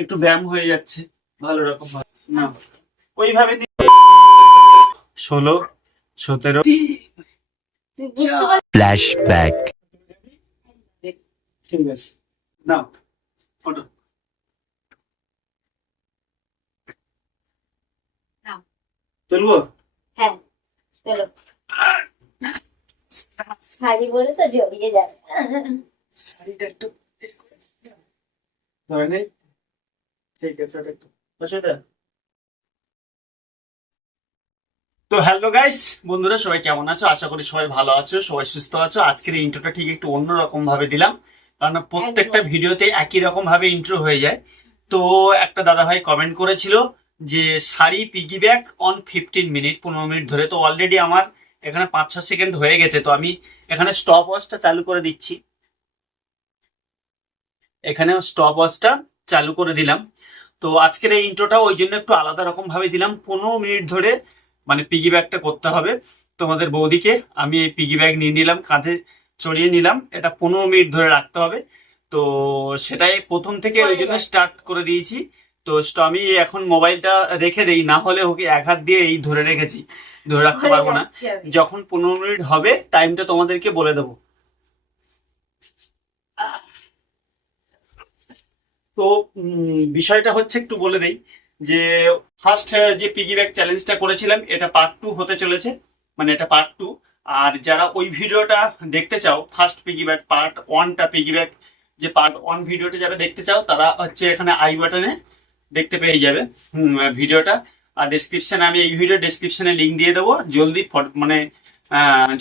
একটু ব্যায়াম হয়ে যাচ্ছে, ভালো রকম হচ্ছে না ওইভাবে। 16, 17 ফ্ল্যাশব্যাক। ঠিক আছে, নাও ফটো তুলবো। হ্যাঁ চলো, শাড়ি পরে তো জড়িয়ে যাবে। শাড়িটা একটু ধরে নেই, ঠিক আছে ওটা একটু অসুবিধা। তো হ্যালো গাইস, বন্ধুরা সবাই কেমন আছো? আশা করি সবাই ভালো আছো, সবাই সুস্থ আছো। আজকের এই ইন্ট্রোটা ঠিক একটু অন্যরকম ভাবে দিলাম, কারণ প্রত্যেকটা একদম। ভিডিওতে একই রকম ভাবে ইন্ট্রো হয়ে যায়। তো একটা দাদা ভাই কমেন্ট করেছিল যে sari piggy back on 15 minute, 15 minute ধরে। তো অলরেডি আমার এখানে 5-6 সেকেন্ড হয়ে গেছে, তো আমি এখানে স্টপ ওয়াচটা চালু করে দিচ্ছি। এখানে স্টপ ওয়াচটা চালু করে দিলাম। তো আজকের এই ইন্ট্রোটা ওই জন্য একটু আলাদা রকম ভাবে দিলাম। 15 মিনিট ধরে মানে পিগি ব্যাগটা করতে হবে তোমাদের বৌদিকে। আমি এই পিগি ব্যাগ নিয়ে নিলাম, কাঁধে চড়িয়ে নিলাম, এটা 15 মিনিট ধরে রাখতে হবে। তো সেটাই প্রথম থেকে ওই জন্য স্টার্ট করে দিয়েছি। তো আমি এখন মোবাইলটা রেখে দেই, না হলে ওকে এক হাত দিয়ে এই ধরে রেখেছি, ধরে রাখতে পারবো না। যখন 15 মিনিট হবে টাইমটা তোমাদেরকে বলে দেবো। তো বিষয়টা হচ্ছে একটু বলে দেই যে ফার্স্ট যে পিগি ব্যাগ চ্যালেঞ্জটা করেছিলাম এটা পার্ট 2 হতে চলেছে, মানে এটা পার্ট 2। আর যারা ওই ভিডিওটা দেখতে চাও, ফার্স্ট পিগি ব্যাগ পার্ট 1টা পিগি ব্যাগ যে পার্ট 1 ভিডিওটা যারা দেখতে চাও, তারা হচ্ছে এখানে আই বাটনে দেখতে পেয়ে যাবে ভিডিওটা। আর ডেসক্রিপশনে আমি এই ভিডিও ডেসক্রিপশনে লিঙ্ক দিয়ে দেবো, জলদি মানে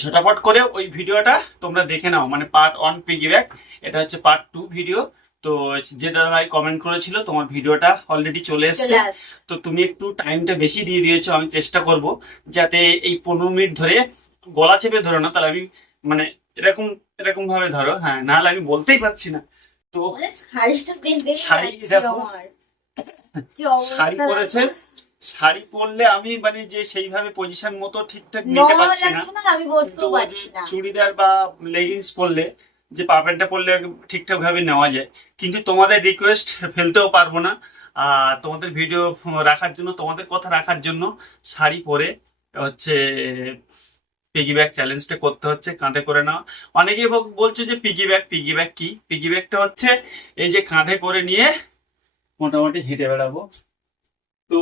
ঝটাপট করে ওই ভিডিওটা তোমরা দেখে নাও। মানে পার্ট 1 পিগি ব্যাগ, এটা হচ্ছে পার্ট 2 ভিডিও। তো যে দাদা ভাই কমেন্ট করেছিল, তোমার ভিডিওটা অলরেডি চলে এসেছে। তো তুমি একটু টাইমটা বেশি দিয়ে দিয়েছো, আমি চেষ্টা করব যাতে এই 15 মিনিট ধরে গলা চেপে ধরো না, তাহলে আমি মানে এরকম এরকম ভাবে ধরো, হ্যাঁ, নাহলে আমি বলতেই পারছি না। তো শাড়ি দেখো, শাড়ি পরেছে, শাড়ি পরলে আমি মানে যে সেইভাবে পজিশন মতো ঠিকঠাক নিতে পারছি না। আমি বুঝতেও পারছি না। চুড়িদার বা লেগিংস পরলে যে পাপেনটা পরলে ঠিকঠাক ভাবে নেওয়া যায়, কিন্তু তোমাদের রিকোয়েস্ট ফেলতেও পারবো না। আর তোমাদের ভিডিও রাখার জন্য, তোমাদের কথা রাখার জন্য শাড়ি পরে হচ্ছে পিগি ব্যাগ চ্যালেঞ্জটা করতে হচ্ছে, কাঁধে করে নাও। অনেকেই বলছো যে পিগি ব্যাগ, পিগি ব্যাগ কি? পিগি ব্যাগটা হচ্ছে এই যে কাঁধে করে নিয়ে মোটামুটি হেঁটে বেড়াবো। তো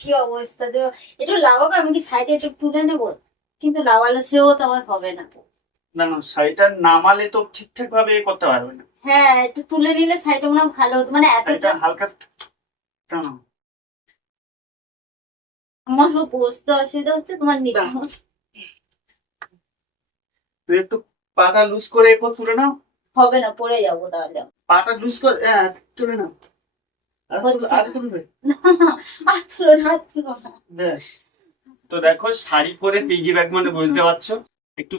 কি অবস্থা, তো একটু লাগাবো, আমি কি সাইডে একটু তুলে নেবো, কিন্তু লাগালে সেও তো আমার হবে না। না না, শাড়িটা নামালে তো ঠিকঠাক ভাবে করতে পারবে না। হ্যাঁ, একটু তুলে নিলে সাইডে মনে হয় ভালো হতো, মানে শাড়িটা এতটা হালকা টানো। আমার বসতে অসুবিধা হচ্ছে, তোমার নিতে তুই একটু পাটা লুজ করে তুলে নাও। হবে না, পড়ে যাবো তাহলে। পাটা লুজ করে তুলে নাও। আর তুলবে, আর তুলো না, তুলো না। বেশ। তো দেখো, শাড়ি পরে পিগি ব্যাগ মানে বুঝতে পারছো একটু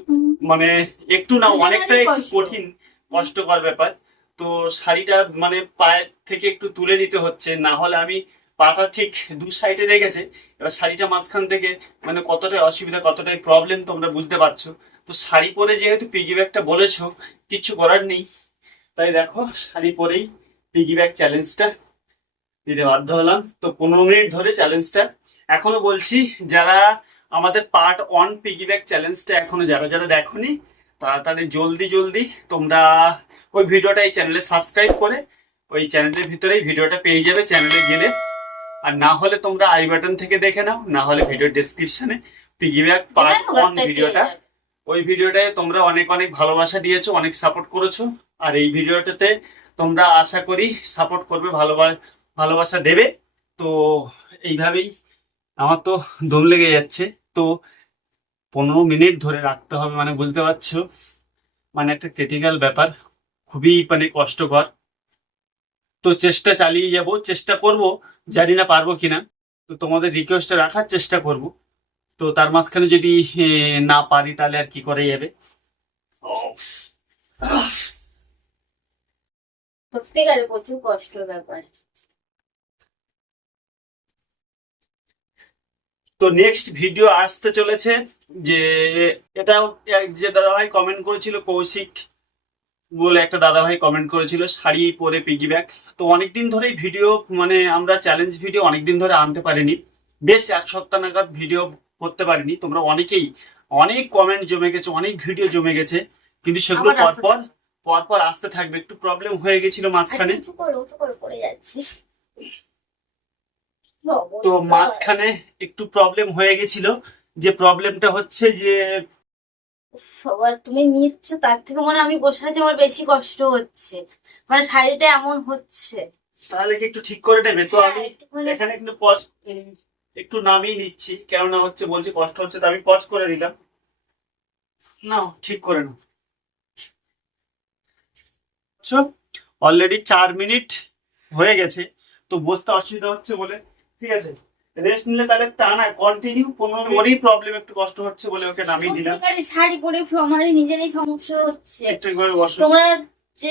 মানে একটু না, অনেকটাই একটু কঠিন কষ্টকর ব্যাপার। তো শাড়িটা মানে পায়ের থেকে একটু তুলে নিতে হচ্ছে, না হলে আমি পাটা ঠিক দু সাইডে রেখেছে, এবার শাড়িটা মাঝখান থেকে মানে কতটাই অসুবিধা, কতটাই প্রবলেম তোমরা বুঝতে পারছো। তো শাড়ি পরে যেহেতু পিগি ব্যাগটা বলেছো, কিচ্ছু করার নেই। তাই দেখো, শাড়ি পরেই পিগি ব্যাগ চ্যালেঞ্জটা দিতে বাধ্য হলাম। তো 15 মিনিট ধরে চ্যালেঞ্জটা, এখনো বলছি যারা আমাদের পার্ট 1 পিগি ব্যাগ চ্যালেঞ্জটা এখনো যারা যারা দেখোনি, তাড়াতাড়ি জলদি জলদি তোমরা ওই ভিডিওটা এই চ্যানেলে সাবস্ক্রাইব করে ওই চ্যানেলের ভিতরেই ভিডিওটা পেয়ে যাবে চ্যানেলে গেলে। আর না হলে তোমরা আই বাটন থেকে দেখে নাও, না হলে ভিডিও ডেসক্রিপশনে পিগি ব্যাগ পার্ট 1 ভিডিওটা, ওই ভিডিওটায় তোমরা অনেক অনেক ভালোবাসা দিয়েছো, অনেক সাপোর্ট করেছো। আর এই ভিডিওটাতে তোমরা আশা করি সাপোর্ট করবে, ভালোবাসা দেবে। তো এইভাবেই আমার তো দম লেগে যাচ্ছে। তো 15 মিনিট ধরে রাখতে হবে, মানে বুঝতে পারছো, মানে একটা ক্রিটিক্যাল ব্যাপার, খুবই মানে কষ্টকর। তো চেষ্টা চালিয়ে যাব, চেষ্টা করব, জানি না পারবো কিনা। তো তোমাদের রিকোয়েস্টটা রাখার চেষ্টা করব। তো তার মাঝখানে যদি না পারি, তাহলে আর কি করে যাবে। সত্যিকারে প্রচুর কষ্টের ব্যাপার। তো নেক্সট ভিডিও আসতে চলেছে, যে এটাও যে দাদাভাই কমেন্ট করেছিল, কৌশিক বলে একটা দাদা ভাই কমেন্ট করেছিল, শাড়ি পরে পিগি ব্যাগ। তো অনেকদিন ধরেই ভিডিও মানে আমরা চ্যালেঞ্জ ভিডিও অনেকদিন ধরে আনতে পারিনি, বেশ এক সপ্তাহ নাগাদ ভিডিও করতে পারিনি। তোমরা অনেকেই অনেক কমেন্ট জমে গেছে, অনেক ভিডিও জমে গেছে, কিন্তু সেগুলো আবার আসতে পরপর পরপর আসতে থাকবে। একটু প্রবলেম হয়ে গেছিল মাঝখানে, উঁচু করে পড়ে যাচ্ছি। কি তো অবস্থা। মাঝখানে একটু প্রবলেম হয়ে গেছিল। যে প্রবলেমটা হচ্ছে যে আবার তুমি নিচ্ছ তার থেকে মনে হয় আমি বসে আছি আমার বেশি কষ্ট হচ্ছে, মানে শাড়িটা এমন হচ্ছে। তাহলে কি একটু ঠিক করে নেবে? তো হ্যাঁ, আমি একটুখানি এখানে কিন্তু পজ একটু নামিয়ে নিচ্ছি, কেননা হচ্ছে বলছে কষ্ট হচ্ছে, তো আমি পজ করে দিলাম। নাও ঠিক করে নাও। অলরেডি 4 মিনিট হয়ে গেছে, তো বসতে অসুবিধা হচ্ছে বলে, ঠিক আছে, রেস্ট নিলে তাহলে টানা কন্টিনিউ 15 ওরই প্রবলেম, একটু কষ্ট হচ্ছে বলে ওকে নামিয়ে দিলাম। সত্যিকারের শাড়ি পরে আমার নিজেরই সমস্যা হচ্ছে। ঠিকঠাক ভাবে বসো। তোমরা যে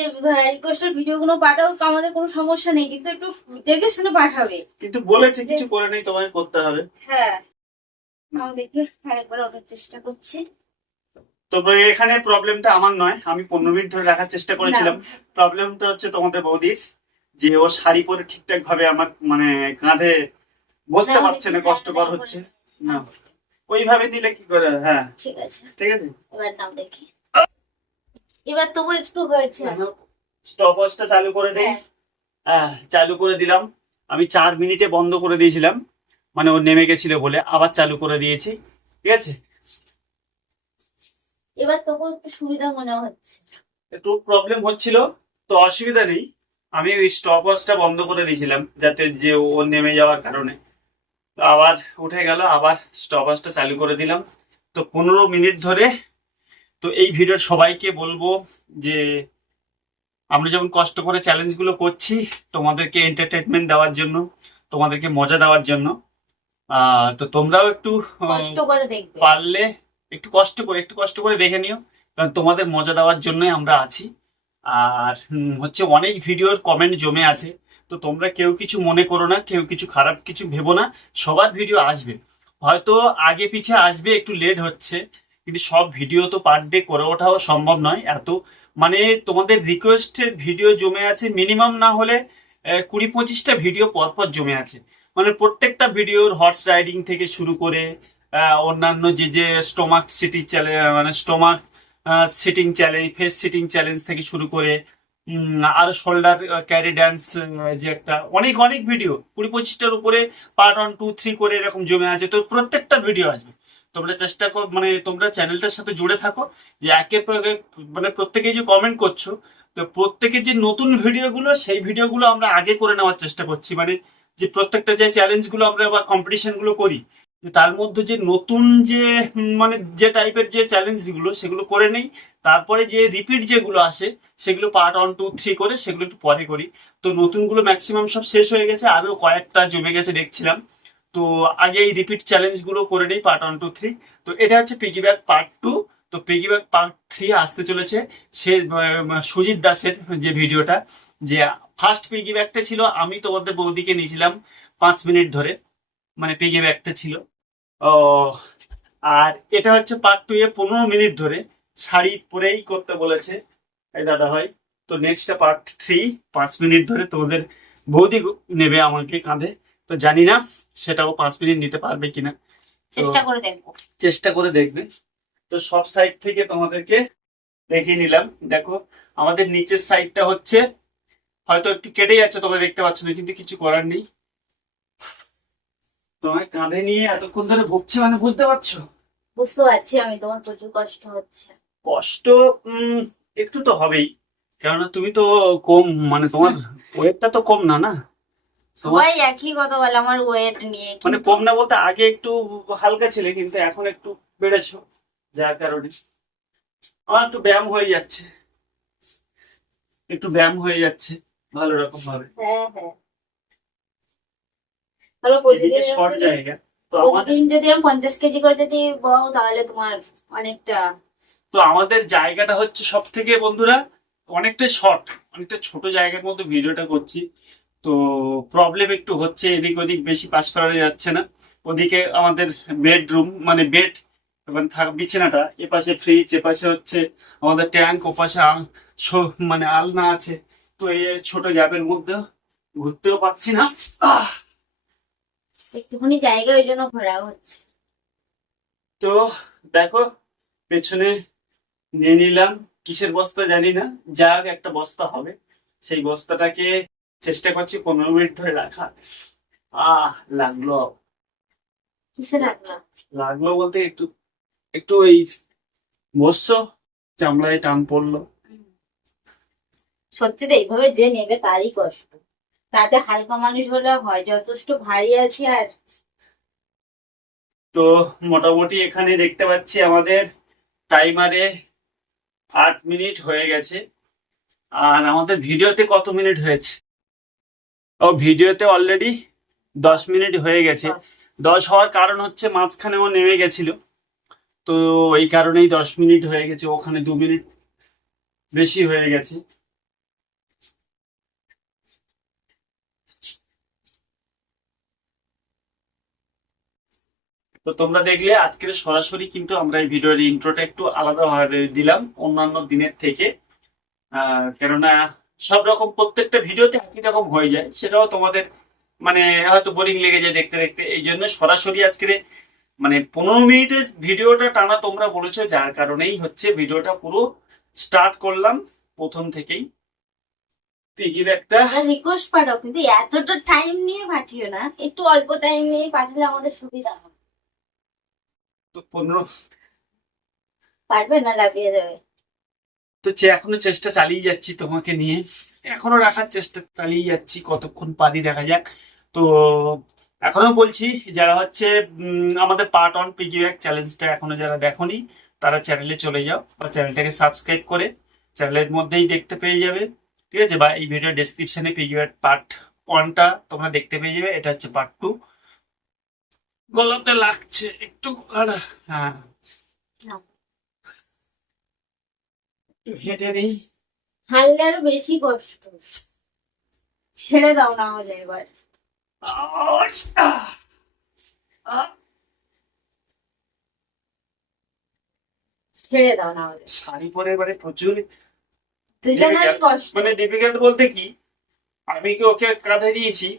রিকোয়েস্টের ভিডিও গুলো পাঠাও তো আমাদের কোনো সমস্যা নেই, কিন্তু একটু দেখে শুনে পাঠাবে। কিন্তু বলেছে কিছু করে নেই, তোমায় করতে হবে। হ্যাঁ, আমাদেরকে আরেকবার অনেক চেষ্টা করছি। তবে এখানে প্রবলেমটা আমার নয়, আমি 15 মিনিট ধরে রাখার চেষ্টা করেছিলাম। প্রবলেমটা হচ্ছে তোমাদের বৌদির, যে ও শাড়ি পরে ঠিকঠাক ভাবে আমার মানে কাঁধে বসতে পারছে না, কষ্টকর হচ্ছে। না ওইভাবে দিলে কি করে? হ্যাঁ ঠিক আছে, ঠিক আছে। এবার নাও দেখি। এবার তবু একটু হয়েছে। স্টপওয়াচটা চালু করে দেই। হ্যাঁ, হ্যাঁ চালু করে দিলাম। আমি 4 মিনিটে বন্ধ করে দিয়েছিলাম, মানে ও নেমে গেছিল বলে, আবার চালু করে দিয়েছি, ঠিক আছে। এবার তবু একটু সুবিধা মনে হচ্ছে। একটু প্রবলেম হচ্ছিল, তো অসুবিধা নেই। আমি ওই স্টপ ওয়াচটা বন্ধ করে দিয়েছিলাম যাতে যে ও নেমে যাওয়ার কারণে। তো আবার উঠে গেল, আবার স্টপ ওয়াচটা চালু করে দিলাম। তো 15 মিনিট ধরে। তো এই ভিডিওর সবাইকে বলবো যে আমরা যেমন কষ্ট করে চ্যালেঞ্জগুলো করছি তোমাদেরকে এন্টারটেনমেন্ট দেওয়ার জন্য, তোমাদেরকে মজা দেওয়ার জন্য, তো তোমরাও একটু কষ্ট করে দেখবে। পারলে একটু কষ্ট করে দেখে নিও, কারণ তোমাদের মজা দেওয়ার জন্যই আমরা আছি। আর হচ্ছে অনেক ভিডিওর কমেন্ট জমে আছে, তো তোমরা কেউ কিছু মনে করো না, কেউ কিছু খারাপ কিছু ভেবো না। সবার ভিডিও আসবে, হয়তো আগে পিছে আসবে, একটু লেট হচ্ছে, কিন্তু সব ভিডিও তো পার ডে করে ওঠাও সম্ভব নয়। এত মানে তোমাদের রিকোয়েস্টের ভিডিও জমে আছে, মিনিমাম না হলে 20-25টা ভিডিও পরপর জমে আছে। মানে প্রত্যেকটা ভিডিওর হর্স রাইডিং থেকে শুরু করে অন্যান্য যে স্টোমাক সিটি চ্যালেঞ্জ, মানে stomach sitting challenge, face sitting challenge থেকে শুরু করে আরো শোল্ডার ক্যারি ড্যান্স, যে একটা অনেক অনেক ভিডিও 20-25টার উপরে পার্ট 1, 2, 3 করে এরকম জমে আছে। তো প্রত্যেকটা ভিডিও আসবে, তোমরা চেষ্টা কর, মানে তোমরা চ্যানেলটার সাথে জুড়ে থাকো, যে একের পর এক মানে প্রত্যেকে যে কমেন্ট করছো, তো প্রত্যেকে যে নতুন ভিডিওগুলো, সেই ভিডিওগুলো আমরা আগে করে নেওয়ার চেষ্টা করছি। মানে যে প্রত্যেকটা যে চ্যালেঞ্জ গুলো আমরা বা কম্পিটিশন গুলো করি, তার মধ্যে যে নতুন যে মানে যে টাইপের যে চ্যালেঞ্জ গুলো সেগুলো করে নেই। তারপরে যে রিপিট যেগুলো আসে সেগুলো পার্ট 1, 2, 3 করে সেগুলো একটু পরে করি। তো নতুনগুলো ম্যাক্সিমাম সব শেষ হয়ে গেছে, আরো কয়েকটা জমে গেছে দেখছিলাম। তো আগে এই রিপিট চ্যালেঞ্জ গুলো করে নেই, পার্ট 1, 2, 3। তো এটা হচ্ছে পিগি ব্যাগ পার্ট 2। তো পিগি ব্যাগ পার্ট 3 আসতে চলেছে। সে সুজিত দাসের যে ভিডিওটা, যে ফার্স্ট পিগি ব্যাগটা ছিল, আমি তোমাদের বৌদিকে নিয়েছিলাম 5 মিনিট ধরে, মানে পিগি ব্যাগটা ছিল। ও, আর এটা হচ্ছে পার্ট 2 এ 15 মিনিট ধরে শাড়ি পরেই করতে বলেছে এই দাদা ভাই। তো নেক্সট পার্ট 3 5 মিনিট ধরে তোমাদের বৌদি নেবে আমাকে কাঁধে। তো জানি না সেটাও 5 মিনিট নিতে পারবে কিনা, চেষ্টা করে দেখবো। চেষ্টা করে দেখবে। তো সব সাইড থেকে তোমাদেরকে দেখিয়ে নিলাম। দেখো আমাদের নিচের সাইডটা হচ্ছে হয়তো একটু কেটে যাচ্ছে, তোমরা দেখতে পাচ্ছ না, কিন্তু কিছু করার নেই। তোমার কাঁধে নিয়ে এতক্ষণ ধরে ভুগছে, মানে বুঝতে পারছো বুঝতে পারছি আমি, তোমার প্রচুর কষ্ট হচ্ছে। কষ্ট। একটু তো হবেই, কেননা তুমি তো কম, মানে তোমার ওয়েটটা তো কম না, না? তোমার সবাই একই কথা বলে আমার ওয়েট নিয়ে, মানে কিন্তু কম না বলতে আগে একটু হালকা ছিলে, কিন্তু এখন একটু বেড়েছো, যার কারণে আমার একটু ব্যায়াম হয়ে যাচ্ছে, ভালো রকম ভাবে। হ্যাঁ হ্যাঁ, তাহলে প্রতিদিন এদিকে শর্ট জায়গা, তো আমাদের প্রতিদিন যদি এরকম 50 কেজি করে যদি বও তাহলে তোমার অনেকটা। তো আমাদের জায়গাটা হচ্ছে সব থেকে বন্ধুরা অনেকটা শর্ট, অনেকটা ছোট জায়গার মধ্যে ভিডিওটা করছি। তো প্রবলেম একটু হচ্ছে, এদিক ওদিক বেশি পাশ করা যাচ্ছে না। ওদিকে আমাদের বেডরুম, মানে বেড, মানে বিছানাটা, এপাশে ফ্রিজ, এপাশে হচ্ছে আমাদের ট্যাঙ্ক, ওপাশে মানে আলনা আছে, তো এই ছোট গ্যাপের মধ্যে ঘুরতেও পারছি না। একটুখানি জায়গা ওই জন্য ঘোরা হচ্ছে। তো দেখো পেছনে নিয়ে নিলাম, কিসের বস্তা জানি না, যা হোক একটা বস্তা হবে। সেই বস্তাটাকে চেষ্টা করছি 15 মিনিট ধরে রাখা। লাগলো। কিসে রাখলাম? লাগলো বলতে একটু একটু ওই বসছো চামড়ায় টান পড়লো। সত্যি তো এইভাবে যে নেবে তারই কষ্ট, তাতে হালকা মানুষ হলে হয়, যথেষ্ট ভারী আছে। আর তো মোটামুটি এখানে দেখতে পাচ্ছি আমাদের টাইমারে 8 মিনিট হয়ে গেছে। আর আমাদের ভিডিওতে কত মিনিট হয়েছে? ও ভিডিওতে অলরেডি 10 মিনিট হয়ে গেছে। বাস। 10 হওয়ার কারণ হচ্ছে মাঝখানে ও নেমে গেছিল, তো এই কারণেই 10 মিনিট হয়ে গেছে, ওখানে 2 মিনিট বেশি হয়ে গেছে। তো তোমরা দেখলে আজকের সরাসরি কিন্তু আমরা এই ভিডিওর ইন্ট্রোটা একটু আলাদাভাবে দিলাম অন্যান্য দিনের থেকে। কেননা সব রকম প্রত্যেকটা ভিডিওতে একই রকম হয়ে যায়, সেটাও তোমাদের মানে হয়তো বোরিং লেগে যায় দেখতে দেখতে। এই জন্য সরাসরি আজকের মানে 15 মিনিটের ভিডিওটা টানা তোমরা বলেছো, যার কারণেই হচ্ছে ভিডিওটা পুরো স্টার্ট করলাম প্রথম থেকেই। পিগি ব্যাগটা রিকোয়েস্ট পাঠাও, কিন্তু এতটা টাইম নিয়ে পাঠিও না, একটু অল্প টাইম নিয়ে পাঠালে আমাদের সুবিধা হবে। তো 15, পারবে না, লাফিয়ে দেবে। তো এখনো চেষ্টা চালিয়ে যাচ্ছি তোমাকে নিয়ে, এখনো রাখার চেষ্টা চালিয়ে যাচ্ছি, কতক্ষণ পারি দেখা যাক। তো এখনো বলছি, যারা হচ্ছে আমাদের পার্ট অন পিগি ব্যাগ চ্যালেঞ্জটা এখনো যারা দেখোনি, তারা চ্যানেলে চলে যাও বা চ্যানেলটাকে সাবস্ক্রাইব করে চ্যানেলের মধ্যেই দেখতে পেয়ে যাবে, ঠিক আছে? বা এই ভিডিও ডেসক্রিপশনে পিগি ব্যাগ পার্ট 1টা তোমরা দেখতে পেয়ে যাবে, এটা হচ্ছে পার্ট 2। গলাতে লাগছে একটু গলাটা, হ্যাঁ একটু হেঁটে নেই। হারলে আরো বেশি কষ্ট, ছেড়ে দাও না হলে এবার। ছেড়ে দাও না হলে, শাড়ি পরে এবারে প্রচুর দুজনেরই কষ্ট। মানে ডিফিকাল্ট বলতে কি, আমি কি ওকে কাঁধে নিয়েছি,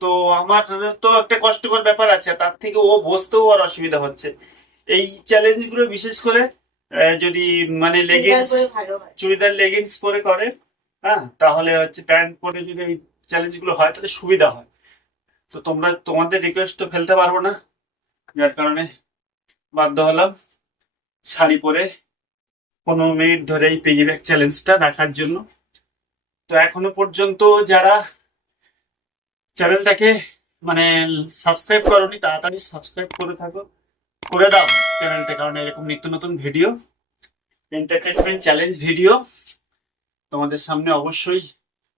তো আমার তো একটা কষ্টকর ব্যাপার আছে, তার থেকে ও বসতেও আর অসুবিধা হচ্ছে। এই চ্যালেঞ্জ গুলো বিশেষ করে যদি মানে লেগিংস, চুড়িদার পরে ভালো হয়। চুড়িদার লেগিংস পরে করে, হ্যাঁ, তাহলে হচ্ছে প্যান্ট পরে যদি এই চ্যালেঞ্জ গুলো হয় তাহলে সুবিধা হয়। তো তোমরা তোমাদের রিকোয়েস্ট তো ফেলতে পারবো না, যার কারণে বাধ্য হলাম শাড়ি পরে 15 মিনিট ধরে এই পিগি ব্যাগ চ্যালেঞ্জটা রাখার জন্য। তো এখনো পর্যন্ত যারা চ্যানেলটাকে মানে সাবস্ক্রাইব করোনি, তাড়াতাড়ি সাবস্ক্রাইব করে থাকো, করে দাও চ্যানেলটা, কারণ এরকম নিত্য নতুন ভিডিও, এন্টারটেনমেন্ট চ্যালেঞ্জ ভিডিও তোমাদের সামনে অবশ্যই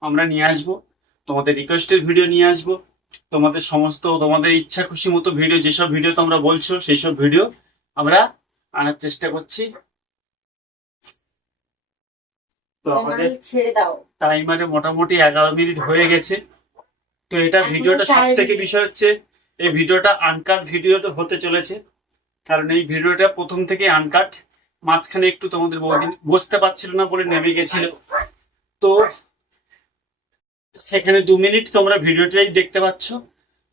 আমরা নিয়ে আসবো। তোমাদের রিকোয়েস্টের ভিডিও নিয়ে আসবো, তোমাদের সমস্ত তোমাদের ইচ্ছা খুশি মতো ভিডিও, যেসব ভিডিও তোমরা বলছো সেই সব ভিডিও আমরা আনার চেষ্টা করছি। তো আমাদের ছেড়ে দাও। টাইমারে মোটামুটি 11 মিনিট হয়ে গেছে। তো এটা এখনো ভিডিওটা সব 4 থেকে মিনিট। বিষয় হচ্ছে এই ভিডিওটা আনকাট ভিডিও হতে চলেছে, কারণ এই ভিডিওটা প্রথম থেকে আনকাট। মাঝখানে একটু তোমাদের বৌদি বুঝতে পারছিল না বলে নেমে গেছিল, তো সেখানে 2 মিনিট তোমরা ভিডিওটাই দেখতে পাচ্ছ,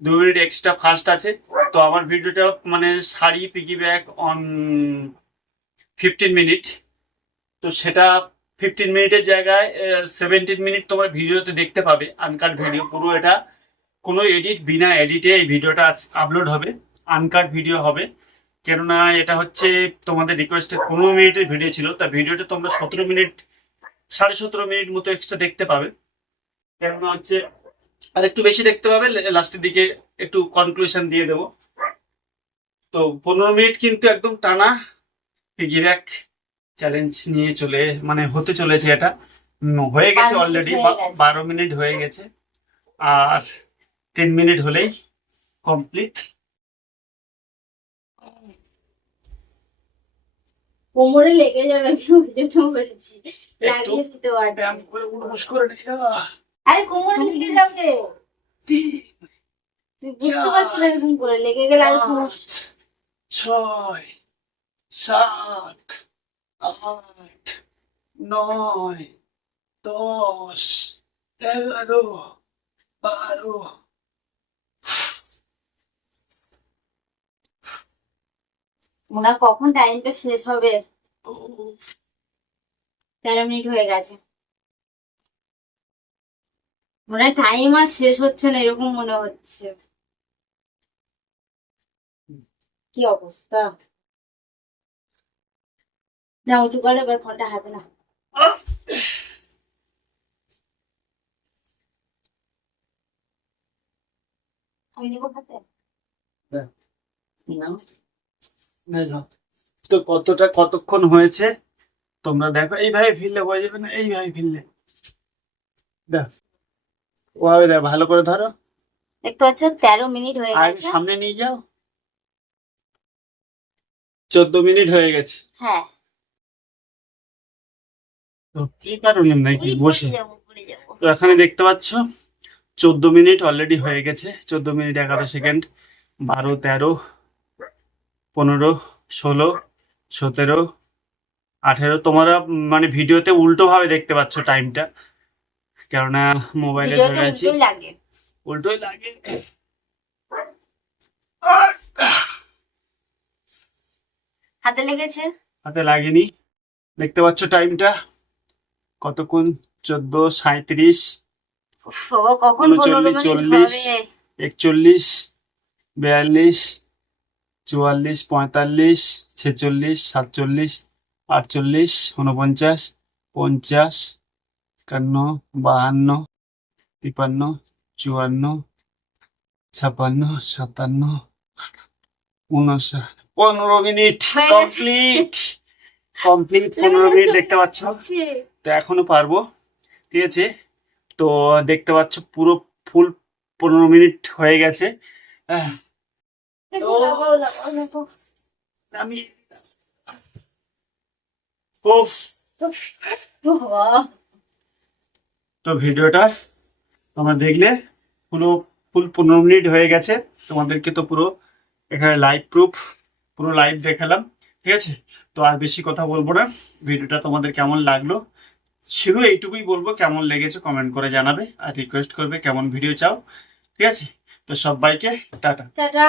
2 মিনিট এক্সট্রা ফাস্ট আছে। তো আমার ভিডিওটা মানে sari piggy bag on 15 minute, তো সেটা 15 মিনিটের জায়গায় 17 মিনিট তোমরা ভিডিওতে দেখতে পাবে, আনকাট ভিডিও পুরো। এটা কোনো এডিট, বিনা এডিটে এই ভিডিওটা আপলোড হবে, আনকাট ভিডিও হবে। কেননা এটা হচ্ছে তোমাদের রিকোয়েস্টের 15 মিনিটের ভিডিও ছিল, তা ভিডিওটা তোমরা 17 মিনিট, 17.5 মিনিট মতো এক্সট্রা দেখতে পাবে। কেননা হচ্ছে আর একটু বেশি দেখতে পাবে, লাস্টের দিকে একটু কনক্লুশন দিয়ে দেবো। তো 15 মিনিট কিন্তু একদম টানা পিগি ব্যাগ চ্যালেঞ্জ নিয়ে চলে মানে হতে চলেছে। এটা হয়ে গেছে 12 মিনিট অলরেডি, হয়ে গেছে। 12 মিনিট হয়ে গেছে, আর 3 মিনিট হলেই কমপ্লিট। কোমরে লেগে যাবে, আমি ওই জন্য বলছি একটু লাগিয়ে দিতে পারবে। ব্যায়াম করে উঠবস করে নি। আরে কোমরে লেগে যাবে, তিন, তুই বুঝতে পারছিস না, এরকম করে লেগে গেলে আর সমস্যা। 5, 6, 7, 8, 9, 10, 11, 12। মনে হয় কখন টাইমটা শেষ হবে। 13 মিনিট হয়ে গেছে, মনে হয় টাইম আর শেষ হচ্ছে না এরকম মনে হচ্ছে। কি অবস্থা, না উঁচু করে এবার ফোনটা হাতে না। আমি নেবো হাতে। তো কতক্ষণ হয়েছে তোমরা দেখো। এইভাবে ফিরলে বোঝা যাবে না, এইভাবে ফিরলে দেখ, ওভাবে দেখ, ভালো করে ধরো। দেখতে পাচ্ছ 13 মিনিট হয়ে আর গেছে। সামনে নিয়ে যাও। 14 মিনিট হয়ে গেছে। হ্যাঁ, তো কি কারণে নাকি উড়ি বসে। পড়ে যাবো, পড়ে যাবো। তো এখানে দেখতে পাচ্ছ 14 মিনিট অলরেডি হয়ে গেছে। 14 মিনিট 11 সেকেন্ড। 12, 13, 15, 16, 17, 18। তোমরা মানে ভিডিওতে উল্টো ভাবে দেখতে পাচ্ছ টাইমটা, কেননা মোবাইলে ভিডিওতে ধরে আছি, উল্টোই লাগে। উল্টোই লাগে। হাতে লেগেছে। হাতে লাগেনি। দেখতে পাচ্ছ টাইমটা কতক্ষণ, 14:37, উফ, বাবা কখন 39, 15 মিনিট 40, হবে। 41, 42, 44, 45, 46, 47, 48, 49, 50, 51, 52, 53, 54, 56, 57, 59। 15 মিনিট হয়ে গেছে। কমপ্লিট। কমপ্লিট 15 মিনিট দেখতে পাচ্ছ। হচ্ছে। তো এখনো পারবো, ঠিক আছে। তো দেখতে পাচ্ছ পুরো ফুল 15 মিনিট হয়ে গেছে। তো লাগাও, লাগাও, লাগাও। আমি উফ। বাবা, তো ভিডিওটা তোমরা দেখলে পুরো ফুল 15 মিনিট হয়ে গেছে। তোমাদেরকে তো পুরো এখানে লাইভ প্রুফ, পুরো লাইভ দেখালাম, ঠিক আছে। তো আর বেশি কথা বলবো না। ভিডিওটা তোমাদের কেমন লাগলো শুধু এইটুকুই বলবো, কেমন লেগেছে কমেন্ট করে জানাবে, আর রিকোয়েস্ট করবে কেমন ভিডিও চাও, ঠিক আছে। তো সবাইকে টাটা। টাটা।